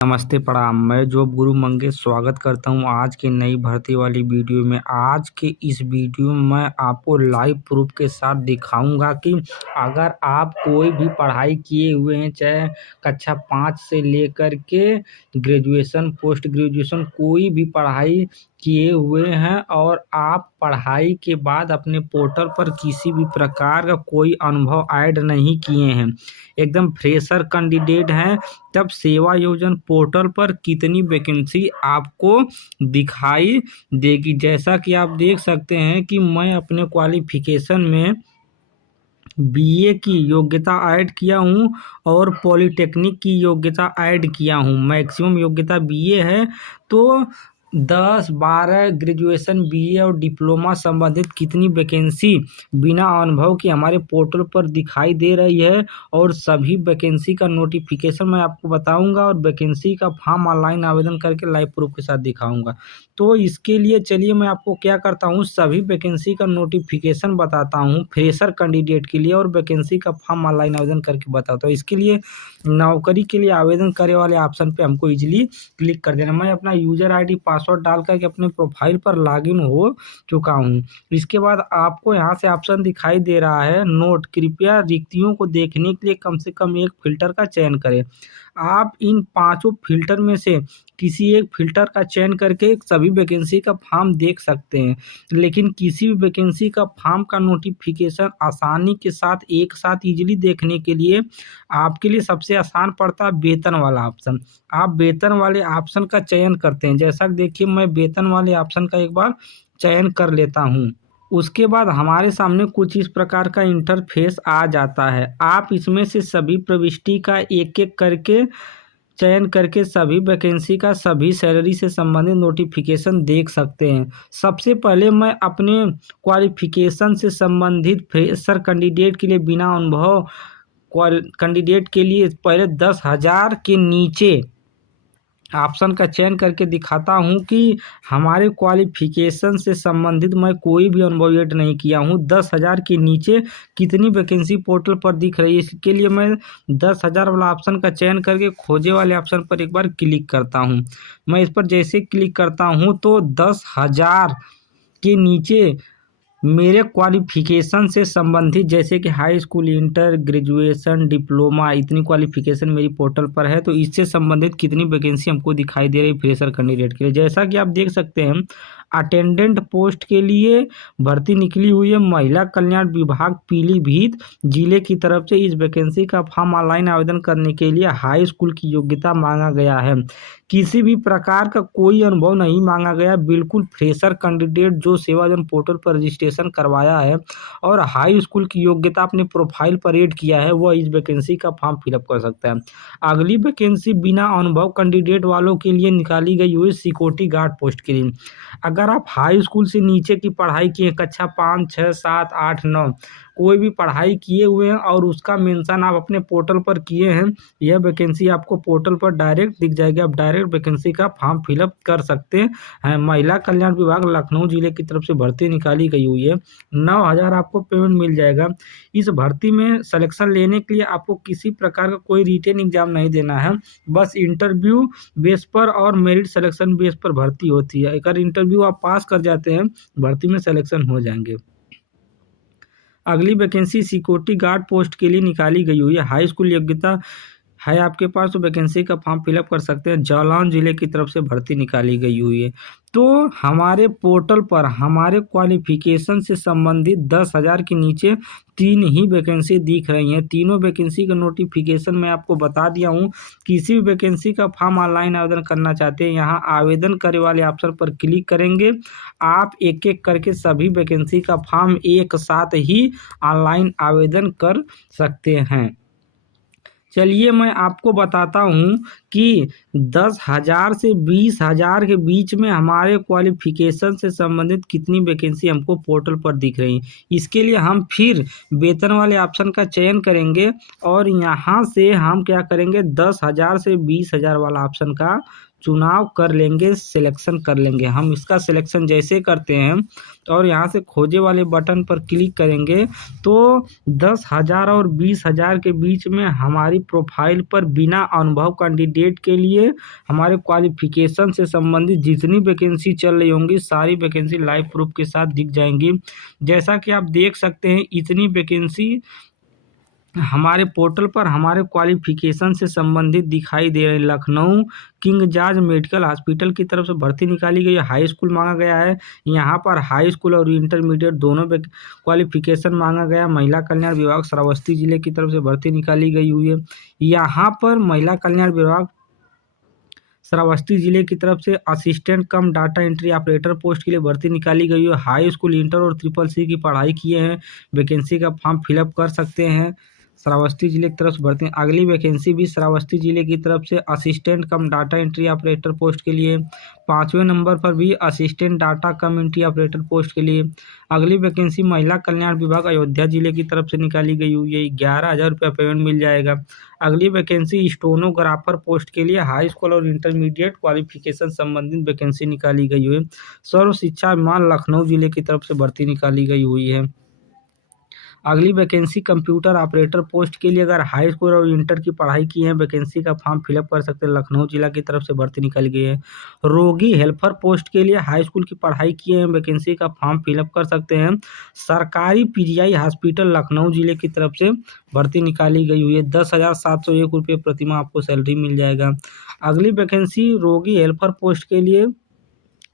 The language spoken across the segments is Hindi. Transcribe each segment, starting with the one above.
नमस्ते प्रणाम। मैं जॉब गुरु मंगेश स्वागत करता हूं आज की नई भर्ती वाली वीडियो में। आज के इस वीडियो में मैं आपको लाइव प्रूफ के साथ दिखाऊंगा कि अगर आप कोई भी पढ़ाई किए हुए हैं, चाहे कक्षा 5 से लेकर के ग्रेजुएशन, पोस्ट ग्रेजुएशन, कोई भी पढ़ाई किए हुए हैं और आप पढ़ाई के बाद अपने पोर्टल पर किसी भी प्रकार का कोई अनुभव ऐड नहीं किए हैं, एकदम फ्रेशर कैंडिडेट हैं, तब सेवा योजन पोर्टल पर कितनी वैकेंसी आपको दिखाई देगी। जैसा कि आप देख सकते हैं कि मैं अपने क्वालिफिकेशन में बीए की योग्यता ऐड किया हूं और पॉलिटेक्निक की योग्यता ऐड किया हूं। मैक्सिमम योग्यता बीए है, तो 10-12 ग्रेजुएशन, बीए और डिप्लोमा संबंधित कितनी वैकेंसी बिना अनुभव के हमारे पोर्टल पर दिखाई दे रही है और सभी वैकेंसी का नोटिफिकेशन मैं आपको बताऊंगा और वैकेंसी का फॉर्म ऑनलाइन आवेदन करके लाइव प्रूफ के साथ दिखाऊंगा। तो इसके लिए चलिए मैं आपको क्या करता हूँ, सभी वैकेंसी का नोटिफिकेशन बताता हूँ फ्रेशर कैंडिडेट के लिए और वैकेंसी का फॉर्म ऑनलाइन आवेदन करके बताता हूँ। इसके लिए नौकरी के लिए आवेदन करने वाले ऑप्शन पे हमको इजीली क्लिक कर देना। मैं अपना यूजर आईडी पासवर्ड डाल करके अपने प्रोफाइल पर लॉगिन हो चुका हूँ। इसके बाद आपको यहाँ से ऑप्शन दिखाई दे रहा है नोट, कृपया रिक्तियों को देखने के लिए कम से कम एक फिल्टर का चयन करें। आप इन 5 फिल्टर में से किसी एक फिल्टर का चयन करके सभी वैकेंसी का फॉर्म देख सकते हैं, लेकिन किसी भी वैकेंसी का फॉर्म का नोटिफिकेशन आसानी के साथ एक साथ इजीली देखने के लिए आपके लिए सबसे आसान पड़ता है वेतन वाला ऑप्शन। आप वेतन वाले ऑप्शन का चयन करते हैं। जैसा कि देखिए मैं वेतन वाले ऑप्शन का एक बार चयन कर लेता हूँ। उसके बाद हमारे सामने कुछ इस प्रकार का इंटरफेस आ जाता है। आप इसमें से सभी प्रविष्टि का एक एक करके चयन करके सभी वैकेंसी का, सभी सैलरी से संबंधित नोटिफिकेशन देख सकते हैं। सबसे पहले मैं अपने क्वालिफिकेशन से संबंधित फ्रेशर कैंडिडेट के लिए बिना अनुभव कैंडिडेट के लिए पहले 10,000 के नीचे ऑप्शन का चयन करके दिखाता हूं कि हमारे क्वालिफिकेशन से संबंधित मैं कोई भी अनुभव ऐड नहीं किया हूं। 10,000 के नीचे कितनी वैकेंसी पोर्टल पर दिख रही है, इसके लिए मैं 10,000 वाला ऑप्शन का चयन करके खोजे वाले ऑप्शन पर एक बार क्लिक करता हूं। मैं इस पर जैसे क्लिक करता हूं तो 10,000 के नीचे मेरे क्वालिफिकेशन से संबंधित, जैसे कि high school, inter, graduation, diploma, इतनी क्वालिफिकेशन मेरी पोर्टल पर है, तो इससे संबंधित कितनी वैकेंसी हमको दिखाई दे रही है फ्रेशर कैंडिडेट के लिए। जैसा कि आप देख सकते हैं अटेंडेंट पोस्ट के लिए भर्ती निकली हुई है महिला कल्याण विभाग पीलीभीत जिले की तरफ से। इस वैकेंसी का फॉर्म ऑनलाइन आवेदन करने के लिए हाई स्कूल की योग्यता मांगा गया है। किसी भी प्रकार का कोई अनुभव नहीं मांगा गया, बिल्कुल फ्रेशर कैंडिडेट जो सेवाजन पोर्टल पर रजिस्ट्रेशन करवाया है और हाई स्कूल की योग्यता अपने प्रोफाइल पर ऐड किया है, वह इस वैकेंसी का फॉर्म फिलअप कर सकता है। अगली वैकेंसी बिना अनुभव कैंडिडेट वालों के लिए निकाली गई हुई सिक्योरिटी गार्ड पोस्ट के लिए। अगर आप हाई स्कूल से नीचे की पढ़ाई किए, कक्षा 5, 6, 7, 8, 9 कोई भी पढ़ाई किए हुए हैं और उसका मेंशन आप अपने पोर्टल पर किए हैं, यह वैकेंसी आपको पोर्टल पर डायरेक्ट दिख जाएगी। आप डायरेक्ट वैकेंसी का फॉर्म फिलअप कर सकते हैं। महिला कल्याण विभाग लखनऊ जिले की तरफ से भर्ती निकाली गई हुई है। 9,000 आपको पेमेंट मिल जाएगा। इस भर्ती में सिलेक्शन लेने के लिए आपको किसी प्रकार का कोई रिटेन एग्जाम नहीं देना है, बस इंटरव्यू बेस पर और मेरिट सिलेक्शन बेस पर भर्ती होती है। अगर इंटरव्यू आप पास कर जाते हैं, भर्ती में सिलेक्शन हो जाएंगे। अगली वैकेंसी सिक्योरिटी गार्ड पोस्ट के लिए निकाली गई हुई है। हाई स्कूल योग्यता है आपके पास तो वैकेंसी का फॉर्म फिलअप कर सकते हैं। जालौन जिले की तरफ से भर्ती निकाली गई हुई है। तो हमारे पोर्टल पर हमारे क्वालिफिकेशन से संबंधित 10,000 के नीचे 3 ही वैकेंसी दिख रही हैं। तीनों वैकेंसी का नोटिफिकेशन मैं आपको बता दिया हूँ। किसी भी वैकेंसी का फॉर्म ऑनलाइन आवेदन करना चाहते हैं, यहाँ आवेदन करे वाले ऑप्शन पर क्लिक करेंगे। आप एक एक करके सभी वैकेंसी का फॉर्म एक साथ ही ऑनलाइन आवेदन कर सकते हैं। चलिए मैं आपको बताता हूँ कि 10,000 से 20,000 के बीच में हमारे क्वालिफिकेशन से संबंधित कितनी वैकेंसी हमको पोर्टल पर दिख रही है। इसके लिए हम फिर वेतन वाले ऑप्शन का चयन करेंगे और यहाँ से हम क्या करेंगे, 10,000 से 20,000 वाला ऑप्शन का चुनाव कर लेंगे, सिलेक्शन कर लेंगे। हम इसका सिलेक्शन जैसे करते हैं और यहाँ से खोजे वाले बटन पर क्लिक करेंगे तो 10,000 और 20,000 के बीच में हमारी प्रोफाइल पर बिना अनुभव कैंडिडेट के लिए हमारे क्वालिफिकेशन से संबंधित जितनी वैकेंसी चल रही होंगी सारी वैकेंसी लाइव प्रूफ के साथ दिख जाएंगी। जैसा कि आप देख सकते हैं इतनी वैकेंसी हमारे पोर्टल पर हमारे क्वालिफिकेशन से संबंधित दिखाई दे रहे हैं। Lucknow king George medical hospital की तरफ से भर्ती निकाली गई है। हाई स्कूल मांगा गया है, यहाँ पर हाई स्कूल और इंटरमीडिएट दोनों पे क्वालिफिकेशन मांगा गया। महिला कल्याण विभाग श्रावस्ती जिले की तरफ से भर्ती निकाली गई हुई है। यहाँ पर महिला कल्याण विभाग श्रावस्ती जिले की तरफ से असिस्टेंट कम डाटा एंट्री ऑपरेटर पोस्ट के लिए भर्ती निकाली गई है। हाई स्कूल, इंटर और ट्रिपल सी की पढ़ाई किए हैं, वैकेंसी का फॉर्म फिलअप कर सकते हैं। श्रावस्ती जिले की तरफ से भर्ती अगली वैकेंसी भी श्रावस्ती जिले की तरफ से असिस्टेंट कम डाटा एंट्री ऑपरेटर पोस्ट के लिए। 5वें नंबर पर भी असिस्टेंट डाटा कम एंट्री ऑपरेटर पोस्ट के लिए। अगली वैकेंसी महिला कल्याण विभाग अयोध्या जिले की तरफ से निकाली गई हुई है। 11,000 रुपया पेमेंट मिल जाएगा। अगली वैकेंसी स्टोनोग्राफर पोस्ट के लिए हाई स्कूल और इंटरमीडिएट क्वालिफिकेशन संबंधित वैकेंसी निकाली गई हुई है। सर्व शिक्षा अभियान लखनऊ जिले की तरफ से भर्ती निकाली गई हुई है। अगली वैकेंसी कंप्यूटर ऑपरेटर पोस्ट के लिए अगर हाई स्कूल और इंटर की पढ़ाई की है वैकेंसी का फॉर्म फिलअप कर सकते हैं। लखनऊ जिला की तरफ से भर्ती निकाली गई है। रोगी हेल्पर पोस्ट के लिए हाई स्कूल की पढ़ाई किए हैं, वैकेंसी का फॉर्म फिलअप कर सकते हैं। सरकारी पीजीआई हॉस्पिटल लखनऊ जिले की तरफ से भर्ती निकाली गई हुई है। 10,701 रुपये प्रतिमाह आपको सैलरी मिल जाएगा। अगली वैकेंसी रोगी हेल्पर पोस्ट के लिए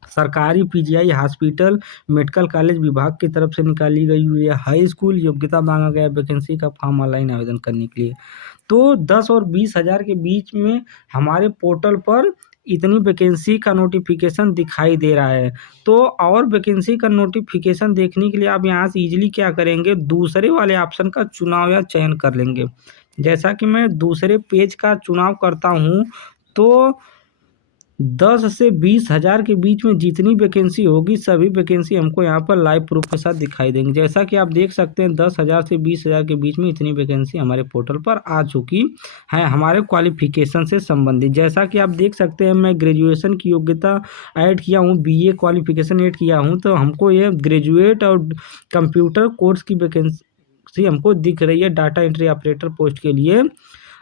सरकारी पीजीआई हॉस्पिटल मेडिकल कॉलेज विभाग की तरफ से निकाली गई हुई है। हाई स्कूल योग्यता मांगा गया वैकेंसी का फॉर्म ऑनलाइन आवेदन करने के लिए। तो 10 और 20,000 के बीच में हमारे पोर्टल पर इतनी वैकेंसी का नोटिफिकेशन दिखाई दे रहा है। तो और वैकेंसी का नोटिफिकेशन देखने के लिए आप यहाँ से इजीली क्या करेंगे, दूसरे वाले ऑप्शन का चुनाव या चयन कर लेंगे। जैसा कि मैं दूसरे पेज का चुनाव करता हूँ तो 10 से 20,000 के बीच में जितनी वैकेंसी होगी सभी वैकेंसी हमको यहाँ पर लाइव प्रूफ के साथ दिखाई देंगे। जैसा कि आप देख सकते हैं 10,000 से 20,000 के बीच में इतनी वैकेंसी हमारे पोर्टल पर आ चुकी है हमारे क्वालिफिकेशन से संबंधित। जैसा कि आप देख सकते हैं मैं ग्रेजुएशन की योग्यता ऐड किया हूँ, बीए क्वालिफिकेशन ऐड किया हूँ, तो हमको ये ग्रेजुएट और कंप्यूटर कोर्स की वैकेंसी हमको दिख रही है। डाटा एंट्री ऑपरेटर पोस्ट के लिए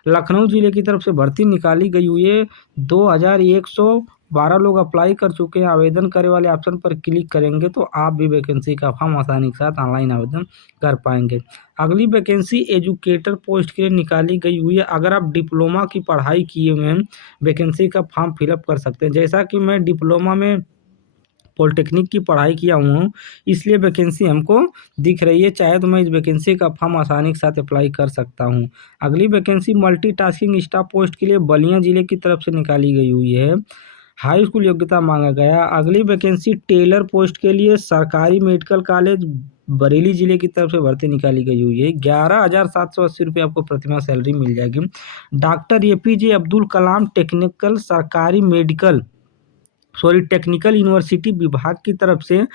लखनऊ जिले की तरफ से भर्ती निकाली गई हुई है। 2,112 लोग अप्लाई कर चुके हैं। आवेदन करे वाले ऑप्शन पर क्लिक करेंगे तो आप भी वैकेंसी का फॉर्म आसानी के साथ ऑनलाइन आवेदन कर पाएंगे। अगली वैकेंसी एजुकेटर पोस्ट के लिए निकाली गई हुई है। अगर आप डिप्लोमा की पढ़ाई किए हुए हैं वैकेंसी का फॉर्म फिलअप कर सकते हैं। जैसा कि मैं डिप्लोमा में पॉलिटेक्निक की पढ़ाई किया हूँ इसलिए वैकेंसी हमको दिख रही है। चाहे तो मैं इस वैकेंसी का फॉर्म आसानी के साथ अप्लाई कर सकता हूँ। अगली वैकेंसी मल्टीटास्किंग स्टाफ पोस्ट के लिए बलिया जिले की तरफ से निकाली गई हुई है। हाई स्कूल योग्यता मांगा गया। अगली वैकेंसी टेलर पोस्ट के लिए सरकारी मेडिकल कॉलेज बरेली जिले की तरफ से भर्ती निकाली गई हुई है। 11,780 रुपये आपको प्रतिमाह सैलरी मिल जाएगी। Doctor APJ Abdul Kalam technical university विभाग की तरफ से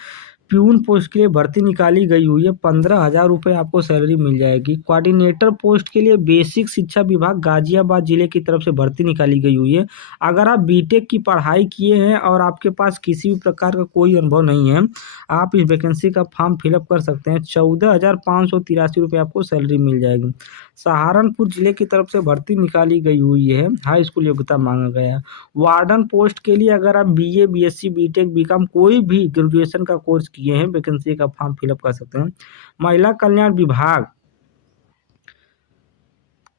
प्यून पोस्ट के लिए भर्ती निकाली गई हुई है। 15,000 रुपये आपको सैलरी मिल जाएगी। कोऑर्डिनेटर पोस्ट के लिए बेसिक शिक्षा विभाग गाजियाबाद जिले की तरफ से भर्ती निकाली गई हुई है। अगर आप बीटेक की पढ़ाई किए हैं और आपके पास किसी भी प्रकार का कोई अनुभव नहीं है आप इस वैकेंसी का फॉर्म फिलअप कर सकते हैं। 14,583 रुपये आपको सैलरी मिल जाएगी। सहारनपुर जिले की तरफ से भर्ती निकाली गई हुई है। हाई स्कूल योग्यता मांगा गया है। वार्डन पोस्ट के लिए अगर आप BA BSc BTech BCom कोई भी ग्रेजुएशन का कोर्स किए हैं वैकेंसी का फॉर्म फिलअप कर सकते हैं। महिला कल्याण विभाग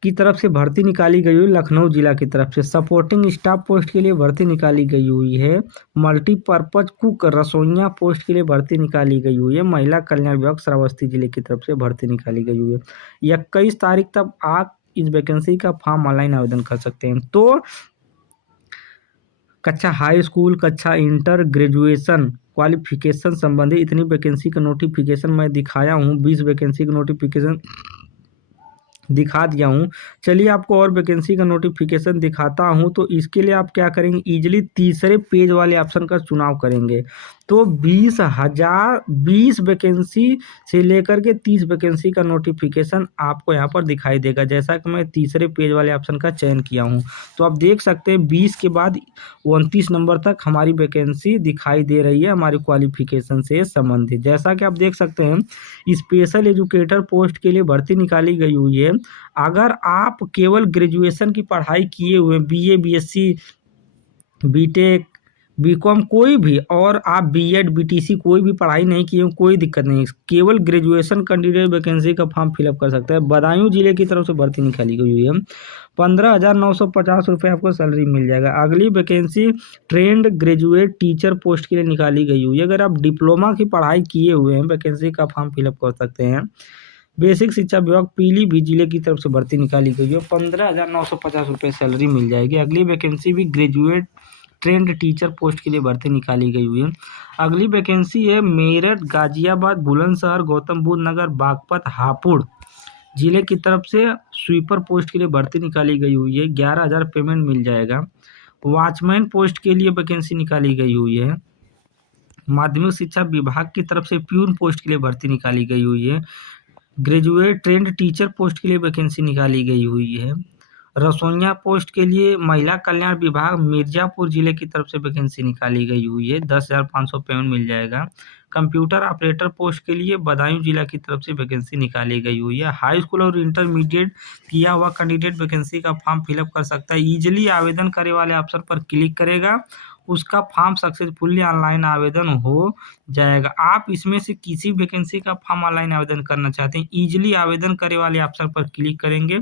की तरफ से भर्ती निकाली गई हुई लखनऊ जिला की तरफ से सपोर्टिंग स्टाफ पोस्ट के लिए भर्ती निकाली गई हुई है। मल्टीपर्पज कुक रसोइया पोस्ट के लिए भर्ती निकाली गई हुई है। महिला कल्याण विभाग श्रावस्ती जिले की तरफ से भर्ती निकाली गई हुई है। 21 तारीख तक आप इस वैकेंसी का फॉर्म ऑनलाइन आवेदन कर सकते हैं। तो कक्षा हाई स्कूल, कक्षा इंटर, ग्रेजुएशन क्वालिफिकेशन संबंधी इतनी वैकेंसी का नोटिफिकेशन मैं दिखाया हूँ। 20 वैकेंसी का नोटिफिकेशन दिखा दिया हूँ। चलिए आपको और वैकेंसी का नोटिफिकेशन दिखाता हूँ। तो इसके लिए आप क्या करेंगे, ईजिली तीसरे पेज वाले ऑप्शन का चुनाव करेंगे। तो 20 वैकेंसी से लेकर के 30 वैकेंसी का नोटिफिकेशन आपको यहाँ पर दिखाई देगा। जैसा कि मैं तीसरे पेज वाले ऑप्शन का चयन किया हूँ, तो आप देख सकते हैं 20 के बाद 29 नंबर तक हमारी वैकेंसी दिखाई दे रही है हमारी क्वालिफिकेशन से संबंधित। जैसा कि आप देख सकते हैं स्पेशल एजुकेटर पोस्ट के लिए भर्ती निकाली गई हुई है। अगर आप केवल ग्रेजुएशन की पढ़ाई किए हुए बीए, बीएससी, बीटेक, बीकॉम कोई भी, और आप बीएड, बीटीसी कोई भी पढ़ाई नहीं किए हो, कोई दिक्कत नहीं, केवल ग्रेजुएशन कैंडिडेट वैकेंसी का फॉर्म फिलअप कर सकता है। बदायूं जिले की तरफ से भर्ती निकाली गई हुई है। 15,950 रुपये आपको सैलरी मिल जाएगा। अगली vacancy trained graduate teacher post के लिए निकाली गई हुई है। अगर आप डिप्लोमा की पढ़ाई किए हुए हैं, वैकेंसी का फॉर्म फिलअप कर सकते हैं। बेसिक शिक्षा विभाग पीलीभीत जिले की तरफ से भर्ती निकाली गई है। 15,950 रुपये सैलरी मिल जाएगी। अगली वैकेंसी भी ग्रेजुएट ट्रेंड टीचर पोस्ट के लिए भर्ती निकाली गई हुई है। अगली वैकेंसी है मेरठ, गाजियाबाद, बुलंदशहर, गौतम बुद्ध नगर, बागपत, हापुड़ जिले की तरफ से स्वीपर पोस्ट के लिए भर्ती निकाली गई हुई है। 11,000 पेमेंट मिल जाएगा। वॉचमैन पोस्ट के लिए वैकेंसी निकाली गई हुई है। माध्यमिक शिक्षा विभाग की तरफ से प्यून पोस्ट के लिए भर्ती निकाली गई हुई है। ग्रेजुएट ट्रेंड टीचर पोस्ट के लिए वैकेंसी निकाली गई हुई है। रसोइया पोस्ट के लिए महिला कल्याण विभाग मिर्जापुर जिले की तरफ से वैकेंसी निकाली गई हुई है। 10,500 पेमेंट मिल जाएगा। कंप्यूटर ऑपरेटर पोस्ट के लिए बदायूं जिला की तरफ से वैकेंसी निकाली गई हुई है। हाई स्कूल और इंटरमीडिएट किया हुआ कैंडिडेट वैकेंसी का फॉर्म फिलअप कर सकता है। ईजिली आवेदन करे वाले ऑप्शन पर क्लिक करेगा, उसका फॉर्म सक्सेसफुली ऑनलाइन आवेदन हो जाएगा। आप इसमें से किसी वैकेंसी का फॉर्म ऑनलाइन आवेदन करना चाहते हैं, ईजिली आवेदन करे वाले ऑप्शन पर क्लिक करेंगे,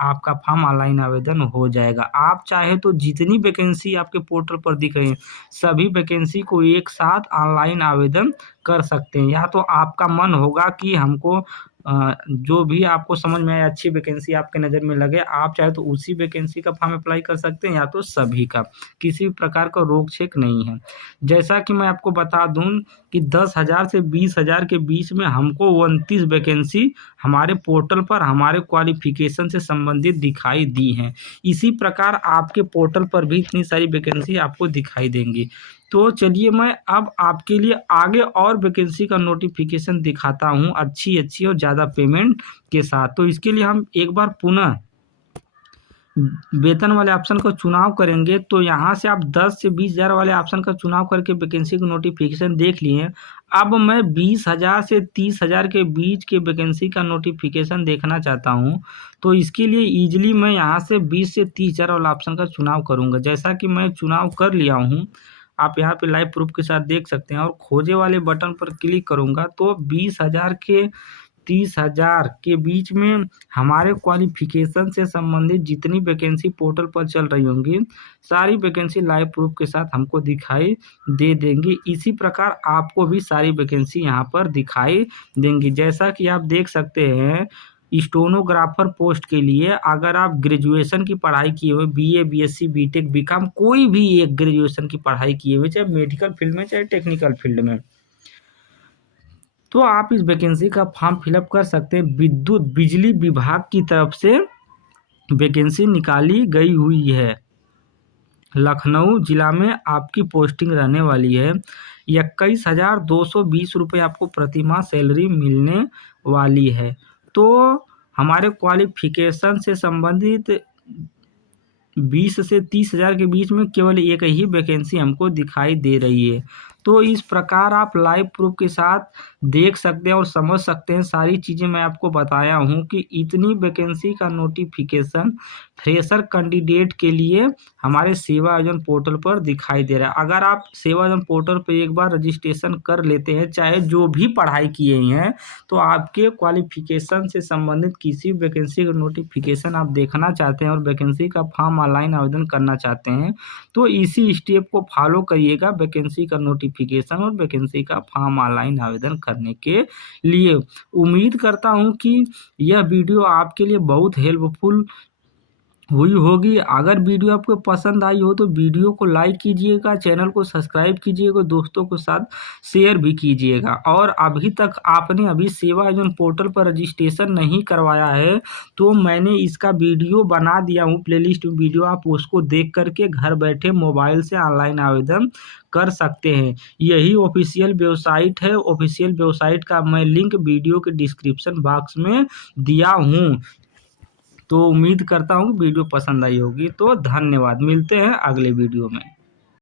आपका फॉर्म ऑनलाइन आवेदन हो जाएगा। आप चाहे तो जितनी वैकेंसी आपके पोर्टल पर दिख रही है, सभी वैकेंसी को एक साथ ऑनलाइन आवेदन कर सकते हैं। या तो आपका मन होगा कि हमको जो भी आपको समझ में आए, अच्छी वैकेंसी आपके नज़र में लगे, आप चाहे तो उसी वैकेंसी का फॉर्म अप्लाई कर सकते हैं, या तो सभी का, किसी प्रकार का रोक छेक नहीं है। जैसा कि मैं आपको बता दूं कि 10,000 से 20,000 के बीच में हमको 29 वैकेंसी हमारे पोर्टल पर हमारे क्वालिफिकेशन से संबंधित दिखाई दी हैं। इसी प्रकार आपके पोर्टल पर भी इतनी सारी वैकेंसी आपको दिखाई देंगी। तो चलिए मैं अब आपके लिए आगे और वैकेंसी का नोटिफिकेशन दिखाता हूँ, अच्छी और ज़्यादा पेमेंट के साथ। तो इसके लिए हम एक बार पुनः वेतन वाले ऑप्शन का चुनाव करेंगे। तो यहाँ से आप 10 से 20,000 वाले ऑप्शन का चुनाव करके वैकेंसी का नोटिफिकेशन देख लिए। अब मैं 20,000 से 30,000 के बीच के वैकेंसी का नोटिफिकेशन देखना चाहता हूँ। तो इसके लिए ईजिली मैं यहाँ से 20 से 30,000 वाला ऑप्शन का चुनाव करूँगा। जैसा कि मैं चुनाव कर लिया हूँ, आप यहाँ पे लाइव प्रूफ के साथ देख सकते हैं, और खोजे वाले बटन पर क्लिक करूँगा तो 20,000 के 30,000 के बीच में हमारे क्वालिफिकेशन से संबंधित जितनी वैकेंसी पोर्टल पर चल रही होंगी, सारी वैकेंसी लाइव प्रूफ के साथ हमको दिखाई दे देंगी। इसी प्रकार आपको भी सारी वैकेंसी यहाँ पर दिखाई देंगी। जैसा कि आप देख सकते हैं, स्टोनोग्राफर पोस्ट के लिए अगर आप ग्रेजुएशन की पढ़ाई किए हुए, बीए, बीएससी, बीटेक, बीकॉम कोई भी एक ग्रेजुएशन की पढ़ाई किए हुए, चाहे मेडिकल फील्ड में चाहे टेक्निकल फील्ड में, तो आप इस वैकेंसी का फॉर्म फिलअप कर सकते हैं। विद्युत बिजली विभाग की तरफ से वैकेंसी निकाली गई हुई है। लखनऊ जिला में आपकी पोस्टिंग रहने वाली है। 21,220 रुपये आपको प्रतिमाह सैलरी मिलने वाली है। तो हमारे क्वालिफिकेशन से संबंधित 20 से 30,000 के बीच में केवल एक ही वैकेंसी हमको दिखाई दे रही है। तो इस प्रकार आप लाइव प्रूफ के साथ देख सकते हैं और समझ सकते हैं। सारी चीज़ें मैं आपको बताया हूं कि इतनी वैकेंसी का नोटिफिकेशन फ्रेशर कैंडिडेट के लिए हमारे सेवा आयोजन पोर्टल पर दिखाई दे रहा है। अगर आप सेवा आयोजन पोर्टल पर एक बार रजिस्ट्रेशन कर लेते हैं, चाहे जो भी पढ़ाई किए हैं, तो आपके क्वालिफिकेशन से संबंधित किसी वैकेंसी का नोटिफिकेशन आप देखना चाहते हैं और वैकेंसी का फॉर्म ऑनलाइन आवेदन करना चाहते हैं, तो इसी स्टेप को फॉलो करिएगा वैकेंसी का नोटिफिकेशन और वैकेंसी का फॉर्म ऑनलाइन आवेदन करने के लिए। उम्मीद करता हूं कि यह वीडियो आपके लिए बहुत हेल्पफुल हुई होगी। अगर वीडियो आपको पसंद आई हो तो वीडियो को लाइक कीजिएगा, चैनल को सब्सक्राइब कीजिएगा, दोस्तों के साथ शेयर भी कीजिएगा। और अभी तक आपने अभी सेवा योजना पोर्टल पर रजिस्ट्रेशन नहीं करवाया है तो मैंने इसका वीडियो बना दिया हूँ, प्लेलिस्ट वीडियो, आप उसको देख करके घर बैठे मोबाइल से ऑनलाइन आवेदन कर सकते हैं। यही ऑफिशियल वेबसाइट है। ऑफिशियल वेबसाइट का मैं लिंक वीडियो के डिस्क्रिप्शन बॉक्स में दिया हूँ। तो उम्मीद करता हूँ वीडियो पसंद आई होगी। तो धन्यवाद, मिलते हैं अगले वीडियो में।